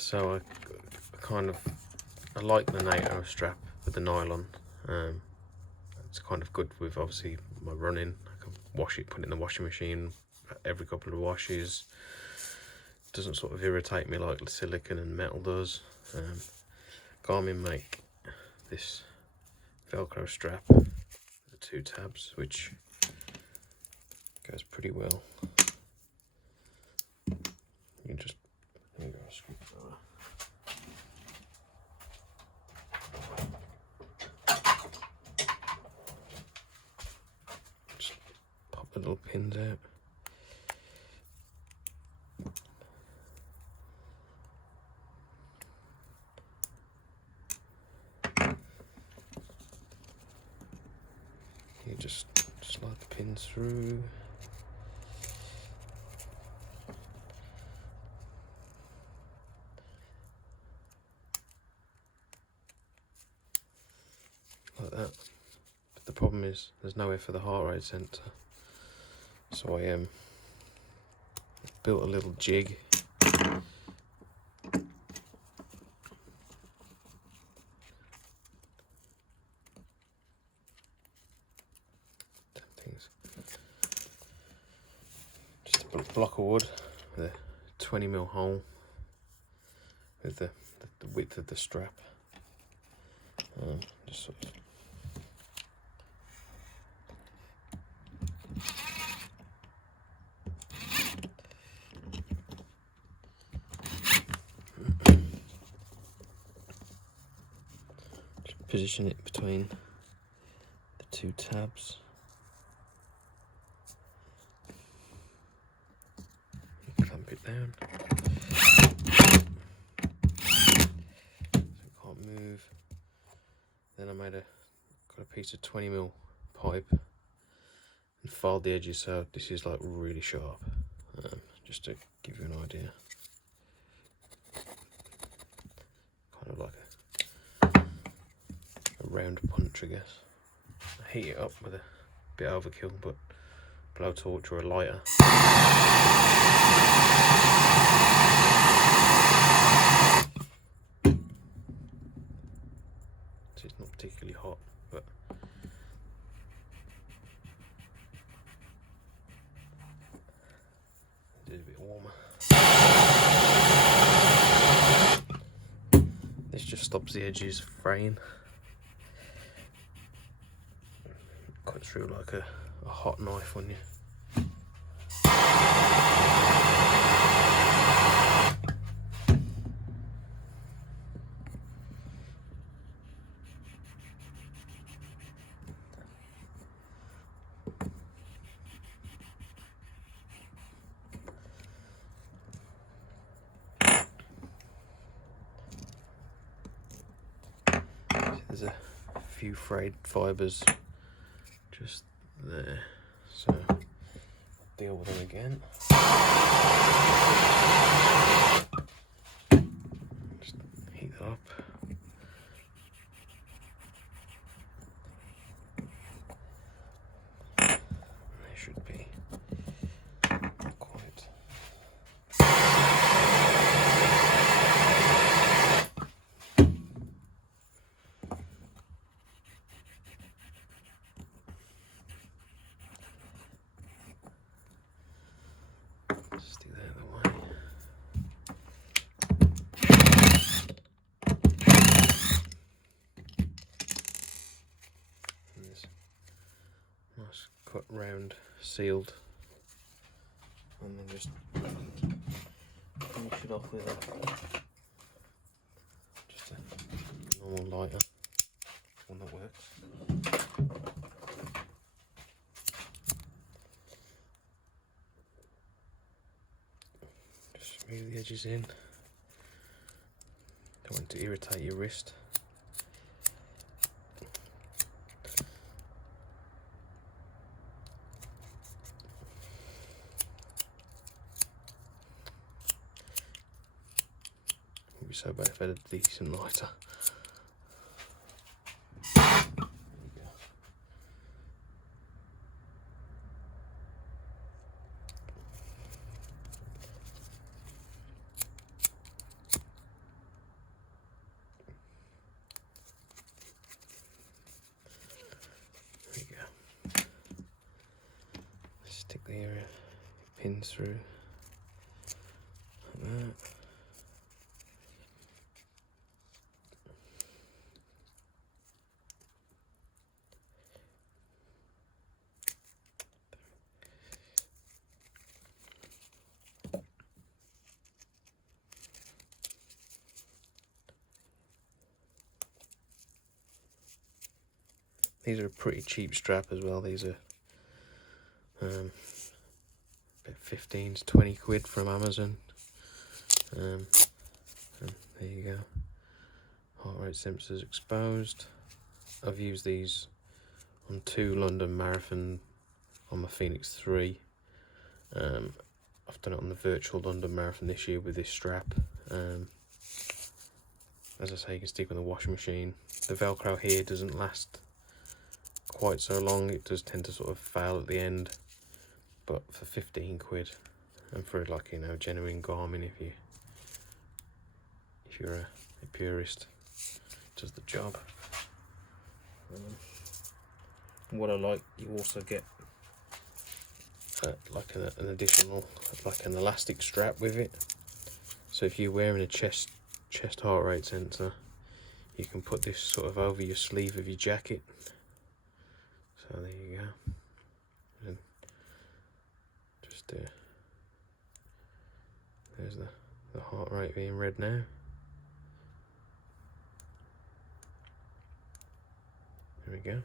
So I like the NATO strap with the nylon. It's kind of good with obviously my running. I can wash it, put it in the washing machine every couple of washes. Doesn't sort of irritate me like the silicone and metal does. Garmin make this Velcro strap with the 2 tabs, which goes pretty well. You just, there you go, a screwdriver. Just pop the little pins out. You just slide the pins through. Like that. But the problem is there's nowhere for the heart rate sensor. So I built a little jig. Just a block of wood with a 20mm hole with the width of the strap. Just sort of just position it between the 2 tabs. Clamp it down so it can't move. Then I got a piece of 20mm pipe and filed the edges, so this is like really sharp, just to give you an idea. Kind of like a round punch, I guess. I heat it up with a bit overkill, but blowtorch or a lighter. So it's not particularly hot, but it is a bit warmer. This just stops the edges fraying. Cut through like a hot knife on you. There's a few frayed fibres just there, so deal with them again. Just heat that up. They should be quite. Stick that out of the way. And this nice cut round sealed, and then just finish it off with just a normal lighter, one that works. Just smooth the edges in. Don't want to irritate your wrist. Wouldn't be so bad if I had a decent lighter. in through like that. These are a pretty cheap strap as well. These are about 15 to 20 quid from Amazon. And there you go. Heart rate sensors exposed. I've used these on 2 London Marathon on my Fenix 3. I've done it on the virtual London Marathon this year with this strap. As I say, you can stick in the washing machine. The Velcro here doesn't last quite so long. It does tend to sort of fail at the end, but for 15 quid, and for, like, you know, genuine Garmin, if you're a purist, it does the job. What I like, you also get like an additional, like an elastic strap with it. So if you're wearing a chest heart rate sensor, you can put this sort of over your sleeve of your jacket. So there you go. And just there's the heart rate being read now. There we go.